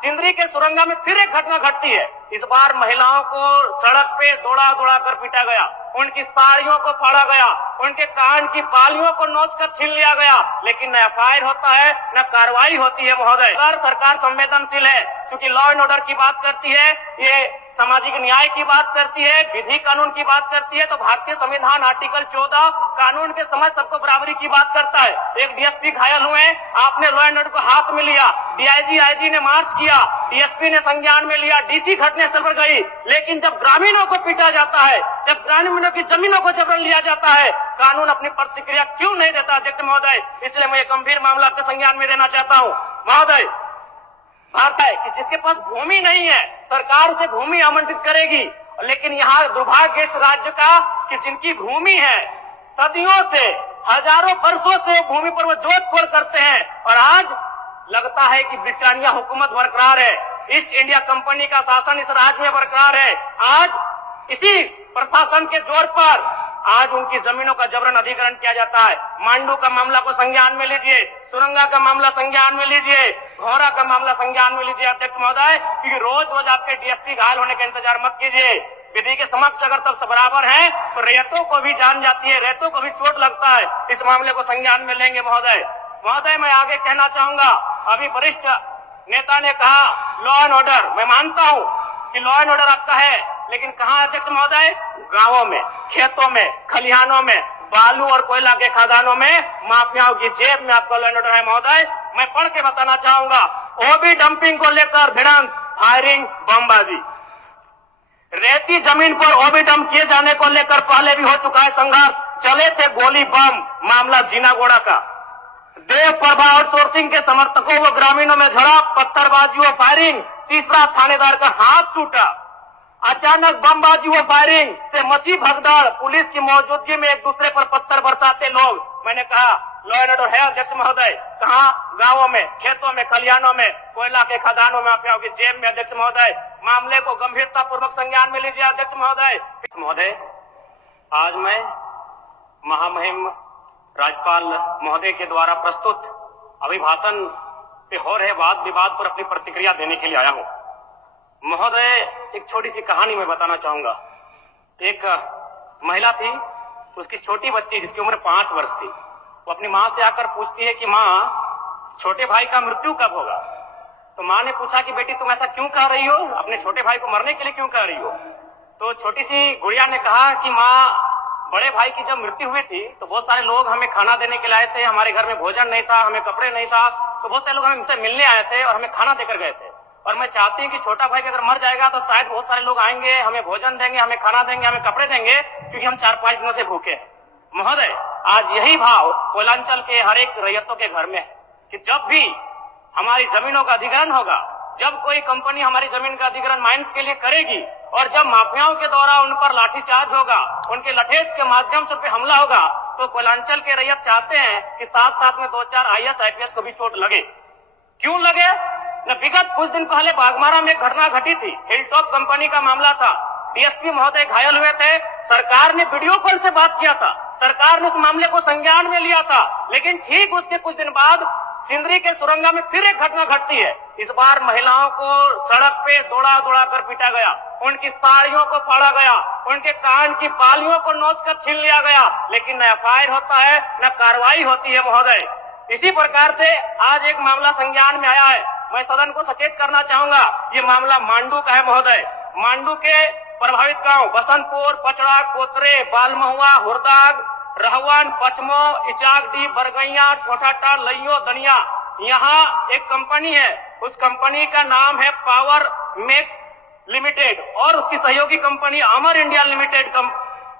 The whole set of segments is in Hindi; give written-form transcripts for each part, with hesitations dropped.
सिंदरी के सुरंगा में फिर एक घटना घटती है। इस बार महिलाओं को सड़क पे दौड़ा दौड़ा कर पीटा गया, उनकी साड़ियों को फाड़ा गया, उनके कान की बालियों को नोच कर छीन लिया गया, लेकिन न एफआईआर होता है न कार्रवाई होती है। महोदय, अगर सरकार संवेदनशील है, क्योंकि लॉ एंड ऑर्डर की बात करती है, ये सामाजिक न्याय की बात करती है, विधि कानून की बात करती है, तो भारतीय संविधान आर्टिकल 14 कानून के समय सबको बराबरी की बात करता है। एक डीएसपी घायल हुए, आपने लॉ एंड ऑर्डर को हाथ में लिया, डीआईजी आईजी ने मार्च किया, डीएसपी ने संज्ञान में लिया, डीसी घटनास्थल पर गई, लेकिन जब ग्रामीणों को पीटा जाता है, जब ग्रामीणों की जमीनों को जबरन लिया जाता है, कानून अपनी प्रतिक्रिया क्यों नहीं देता? अध्यक्ष महोदय, इसलिए मैं गंभीर मामला आपके संज्ञान में देना चाहता हूँ। महोदय, भारत है कि जिसके पास भूमि नहीं है, सरकार उसे भूमि आवंटित करेगी, लेकिन यहाँ दुर्भाग्य इस राज्य का कि जिनकी भूमि है, सदियों से, हजारों वर्षों से भूमि पर वो जोत-खोर करते हैं, और आज लगता है कि ब्रिटानिया हुकूमत बरकरार है, ईस्ट इंडिया कंपनी का शासन इस राज्य में बरकरार है। आज इसी प्रशासन के जोर पर आज उनकी जमीनों का जबरन अधिग्रहण किया जाता है। मांडू का मामला को संज्ञान में लीजिए, सुरंगा का मामला संज्ञान में लीजिए, घोरा का मामला संज्ञान में लीजिए। अध्यक्ष महोदय, क्योंकि रोज रोज आपके डीएसपी घायल होने का इंतजार मत कीजिए। विधि के समक्ष अगर सब बराबर हैं, तो रेतों को भी जान जाती है, रेतों को भी चोट लगता है। इस मामले को संज्ञान में लेंगे। महोदय, मैं आगे कहना चाहूंगा, अभी वरिष्ठ नेता ने कहा लॉ एंड ऑर्डर, मैं मानता हूँ कि लॉ एंड ऑर्डर आपका है, लेकिन कहाँ अध्यक्ष महोदय? गांवों में, खेतों में, खलिहानों में, बालू और कोयला के खदानों में, माफियाओं की जेब में आपका लॉ एंड ऑर्डर है। महोदय, मैं पढ़ के बताना चाहूंगा, ओबी डंपिंग को लेकर भिड़ंत, फायरिंग, बमबाजी, रेती जमीन पर ओबी डंप किए जाने को लेकर पहले भी हो चुका है संघर्ष, चले थे गोली बम, मामला जीनागोड़ा का। देव प्रभा आउटसोर्सिंग के समर्थकों व ग्रामीणों में झड़प, पत्थरबाजी व फायरिंग, तीसरा थानेदार का हाथ टूटा। अचानक बमबाजी व फायरिंग से मची भगदड़, पुलिस की मौजूदगी में एक दूसरे पर पत्थर बरसाते लोग। मैंने कहा लॉ एंड ऑर्डर है अध्यक्ष महोदय, कहाँ? गांवों में, खेतों में, खलिहानों में, कोयला के खदानों में, माफियाओं की जेब में। अध्यक्ष महोदय, मामले को गंभीरता पूर्वक संज्ञान में लीजिए। अध्यक्ष महोदय, आज मैं महामहिम राज्यपाल महोदय के द्वारा प्रस्तुत अभिभाषण पे हो रहे वाद विवाद पर अपनी प्रतिक्रिया देने के लिए आया हूँ। महोदय, एक छोटी सी कहानी मैं बताना चाहूंगा। एक महिला थी, उसकी छोटी बच्ची जिसकी उम्र 5 वर्ष थी, वो अपनी माँ से आकर पूछती है कि माँ, छोटे भाई का मृत्यु कब होगा? तो माँ ने पूछा कि बेटी तुम ऐसा क्यों कह रही हो, अपने छोटे भाई को मरने के लिए क्यों कह रही हो? तो छोटी सी गुड़िया ने कहा कि माँ, बड़े भाई की जब मृत्यु हुई थी तो बहुत सारे लोग हमें खाना देने के लिए आए थे, हमारे घर में भोजन नहीं था, हमें कपड़े नहीं था, तो बहुत सारे लोग हमसे मिलने आए थे और हमें खाना देकर गए थे, और मैं चाहती हूँ कि छोटा भाई अगर मर जाएगा तो शायद बहुत सारे लोग आएंगे, हमें भोजन देंगे, हमें खाना देंगे, हमें कपड़े देंगे, क्योंकि हम 4-5 दिनों से भूखे हैं। महोदय, आज यही भाव कोयलांचल के हर एक रैयतों के घर में है कि जब भी हमारी जमीनों का अधिग्रहण होगा, जब कोई कंपनी हमारी जमीन का अधिग्रहण माइंस के लिए करेगी, और जब माफियाओं के द्वारा उन पर लाठीचार्ज होगा, उनके लठेज के माध्यम से उन पर हमला होगा, तो कोयलांचल के रैयत चाहते हैं कि साथ साथ में 2-4 IAS IPS को भी चोट लगे। क्यों लगे? न विगत कुछ दिन पहले बाघमारा में एक घटना घटी थी, हिलटॉप कंपनी का मामला था, डीएसपी महोदय घायल हुए थे, सरकार ने वीडियो कॉल से बात किया था, सरकार ने उस मामले को संज्ञान में लिया था, लेकिन ठीक उसके कुछ दिन बाद सिंदरी के सुरंगा में फिर एक घटना घटती है। इस बार महिलाओं को सड़क पे दौड़ा दौड़ा कर पीटा गया, उनकी साड़ियों को फाड़ा गया, उनके कान की बालियों को नोच कर छीन लिया गया, लेकिन न एफआईआर होता है न कार्रवाई होती है। महोदय, इसी प्रकार से आज एक मामला संज्ञान में आया है, मैं सदन को सचेत करना चाहूंगा, ये मामला मांडू का है। महोदय, मांडू के प्रभावित गांव बसंतपुर, पचड़ा, कोतरे, बालमहुआ, हुरदाग, रहवन, पचमो, इचाकडी, बरगैया, छोटाटा, लइयो, दनिया, यहाँ एक कंपनी है, उस कंपनी का नाम है पावर मेक लिमिटेड, और उसकी सहयोगी कंपनी अमर इंडिया लिमिटेड।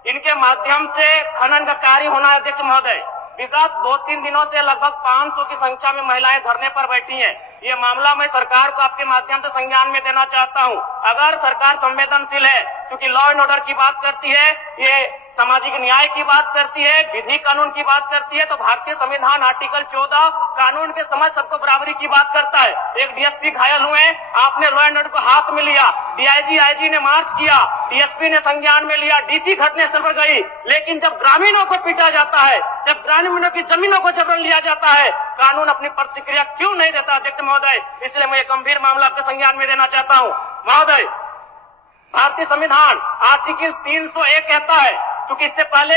इनके माध्यम से खनन का कार्य होना है। अध्यक्ष महोदय, विगत 2-3 दिनों से लगभग 500 की संख्या में महिलाएं धरने पर बैठी हैं। ये मामला मैं सरकार को आपके माध्यम से संज्ञान में देना चाहता हूं। अगर सरकार संवेदनशील है, क्योंकि लॉ एंड ऑर्डर की बात करती है, ये सामाजिक न्याय की बात करती है, विधि कानून की बात करती है, तो भारतीय संविधान आर्टिकल 14 कानून के समझ सबको बराबरी की बात करता है। एक डीएसपी घायल हुए, आपने लॉ एंड ऑर्डर को हाथ में लिया, डीआईजी आईजी ने मार्च किया, डीएसपी ने संज्ञान में लिया, डीसी घटनास्थल पर गई, लेकिन जब ग्रामीणों को पीटा जाता है, जब ग्रामीणों की जमीनों को जबरन लिया जाता है, कानून अपनी प्रतिक्रिया क्यों नहीं देता अध्यक्ष महोदय? इसलिए मैं गंभीर मामला आपके संज्ञान में देना चाहता हूँ महोदय। भारतीय संविधान आर्टिकल 301 कहता है, क्योंकि इससे पहले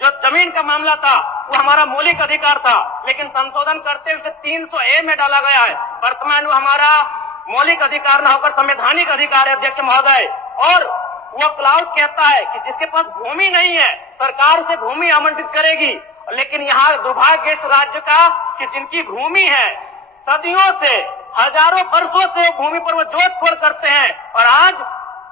जो जमीन का मामला था वो हमारा मौलिक अधिकार था, लेकिन संशोधन करते हुए 300A में डाला गया है। वर्तमान वो हमारा मौलिक अधिकार न होकर संवैधानिक अधिकार है अध्यक्ष महोदय। और वो क्लाउज कहता है कि जिसके पास भूमि नहीं है सरकार उसे भूमि आवंटित करेगी, लेकिन यहाँ दुर्भाग्य इस राज्य का कि जिनकी भूमि है सदियों से, हजारों वर्षों से भूमि पर वो जोत-खोड़ करते हैं, और आज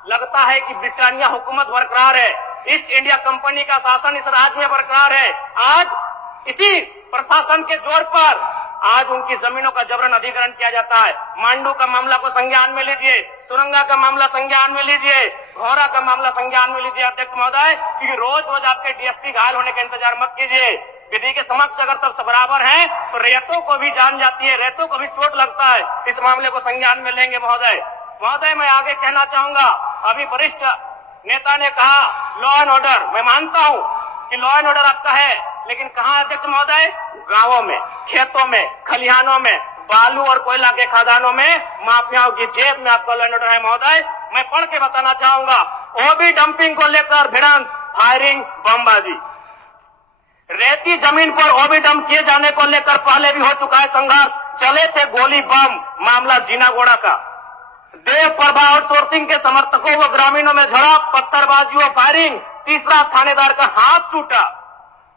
लगता है कि ब्रिटानिया हुकूमत बरकरार है, ईस्ट इंडिया कंपनी का शासन इस राज्य में बरकरार है। आज इसी प्रशासन के जोर पर आज उनकी जमीनों का जबरन अधिग्रहण किया जाता है। मांडू का मामला को संज्ञान में लीजिए, सुरंगा का मामला संज्ञान में लीजिए, घोरा का मामला संज्ञान में लीजिए अध्यक्ष महोदय, क्योंकि रोज रोज आपके डीएसपी घायल होने का इंतजार मत कीजिए। विधि के समक्ष अगर सब बराबर हैं तो रेतों को भी जान जाती है, रेतों को भी चोट लगता है। इस मामले को संज्ञान में लेंगे महोदय। महोदय मैं आगे कहना चाहूंगा, अभी वरिष्ठ नेता ने कहा लॉ एंड ऑर्डर, मैं मानता हूं कि लॉ एंड ऑर्डर आपका है, लेकिन कहां है अध्यक्ष महोदय? गांवों में, खेतों में, खलिहानों में, बालू और कोयला के खदानों में, माफियाओं की जेब में आपका लॉ एंड ऑर्डर है महोदय। मैं पढ़ के बताना चाहूंगा, ओबी डंपिंग को लेकर भिड़ंत, फायरिंग, बमबाजी, रेती जमीन पर ओबी डंप किए जाने को लेकर पहले भी हो चुका है संघर्ष, चले थे गोली बम, मामला जीनागोड़ा का। देव प्रभा आउटसोर्सिंग के समर्थकों व ग्रामीणों में झड़प, पत्थरबाजी व फायरिंग, तीसरा थानेदार का हाथ टूटा।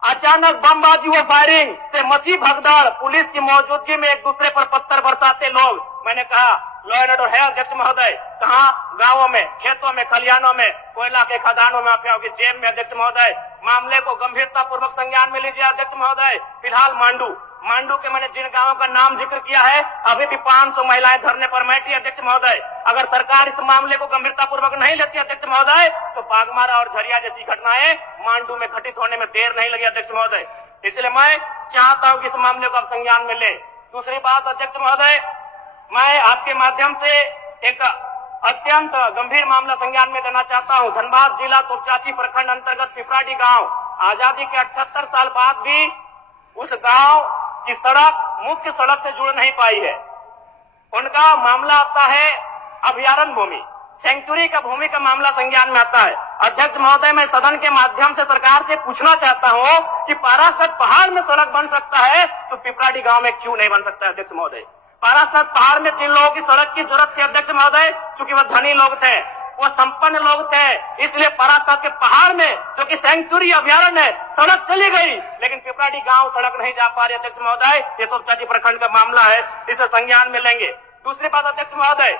अचानक बमबाजी व फायरिंग से मची भगदड़, पुलिस की मौजूदगी में एक दूसरे पर पत्थर बरसाते लोग। मैंने कहा लॉ एंड ऑर्डर है अध्यक्ष महोदय, कहां? गांवों में, खेतों में, खलिहानों में, कोयला के खदानों में, माफियाओं की जेब में अध्यक्ष महोदय। मामले को गंभीरता पूर्वक संज्ञान में लीजिए अध्यक्ष महोदय। फिलहाल मांडू के मैंने जिन गांवों का नाम जिक्र किया है, अभी भी 500 महिलाएं धरने पर बैठी अध्यक्ष महोदय। अगर सरकार इस मामले को गंभीरता पूर्वक नहीं लेती अध्यक्ष महोदय, तो बागमारा और झरिया जैसी घटनाएं मांडू में घटित होने में देर नहीं लगी अध्यक्ष महोदय। इसलिए मैं चाहता हूं कि इस मामले को आप संज्ञान में लें। दूसरी बात अध्यक्ष महोदय, मैं आपके माध्यम से एक अत्यंत गंभीर मामला संज्ञान में देना चाहता हूं। धनबाद जिला तोपचाची प्रखंड अंतर्गत पिपराडी गांव, आजादी के 78 साल बाद भी उस गांव की सड़क मुख्य सड़क से जुड़ नहीं पाई है। उनका मामला आता है अभयारण्य भूमि, सेंचुरी का भूमि का मामला संज्ञान में आता है। अध्यक्ष महोदय, मैं सदन के माध्यम से सरकार से पूछना चाहता हूं कि पारासत पहाड़ में सड़क बन सकता है तो पिपराडी गांव में क्यों नहीं बन सकता है अध्यक्ष महोदय? पारासत पहाड़ में जिन लोगों की सड़क की जरूरत थी अध्यक्ष महोदय, चूंकि वह धनी लोग थे, वो संपन्न लोग थे, इसलिए पारासत के पहाड़ में जो कि सेंचुरी अभयारण्य है सड़क चली गई, लेकिन पिपराडी गांव सड़क नहीं जा पा रही अध्यक्ष महोदय। ये तो तोपचाची प्रखंड का मामला है, इसे संज्ञान में लेंगे। दूसरी बात अध्यक्ष महोदय,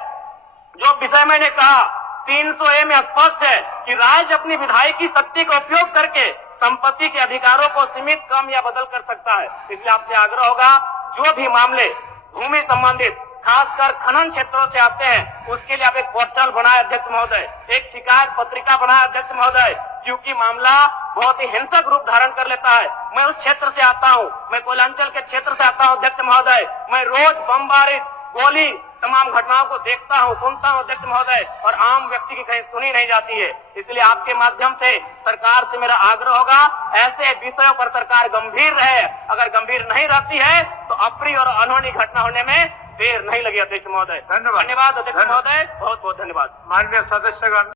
जो विषय मैंने कहा 300A में स्पष्ट है कि राज्य अपनी विधायकी शक्ति का उपयोग करके संपत्ति के अधिकारों को सीमित, कम या बदल कर सकता है। इसलिए आपसे आग्रह होगा, जो भी मामले भूमि संबंधित खासकर खनन क्षेत्रों से आते हैं, उसके लिए आप एक पोर्टल बनाए अध्यक्ष महोदय, एक शिकायत पत्रिका बनाए अध्यक्ष महोदय, क्योंकि मामला बहुत ही हिंसक रूप धारण कर लेता है। मैं उस क्षेत्र से आता हूँ, मैं कोयलांचल के क्षेत्र से आता हूँ अध्यक्ष महोदय। मैं रोज बमबारी, गोली, तमाम घटनाओं को देखता हूं, सुनता हूं अध्यक्ष महोदय, और आम व्यक्ति की कहीं सुनी नहीं जाती है। इसलिए आपके माध्यम से सरकार से मेरा आग्रह होगा, ऐसे विषयों पर सरकार गंभीर रहे। अगर गंभीर नहीं रहती है तो अप्रिय और अनहोनी घटना होने में देर नहीं लगी अध्यक्ष महोदय। धन्यवाद अध्यक्ष महोदय, बहुत बहुत धन्यवाद। माननीय सदस्यगण।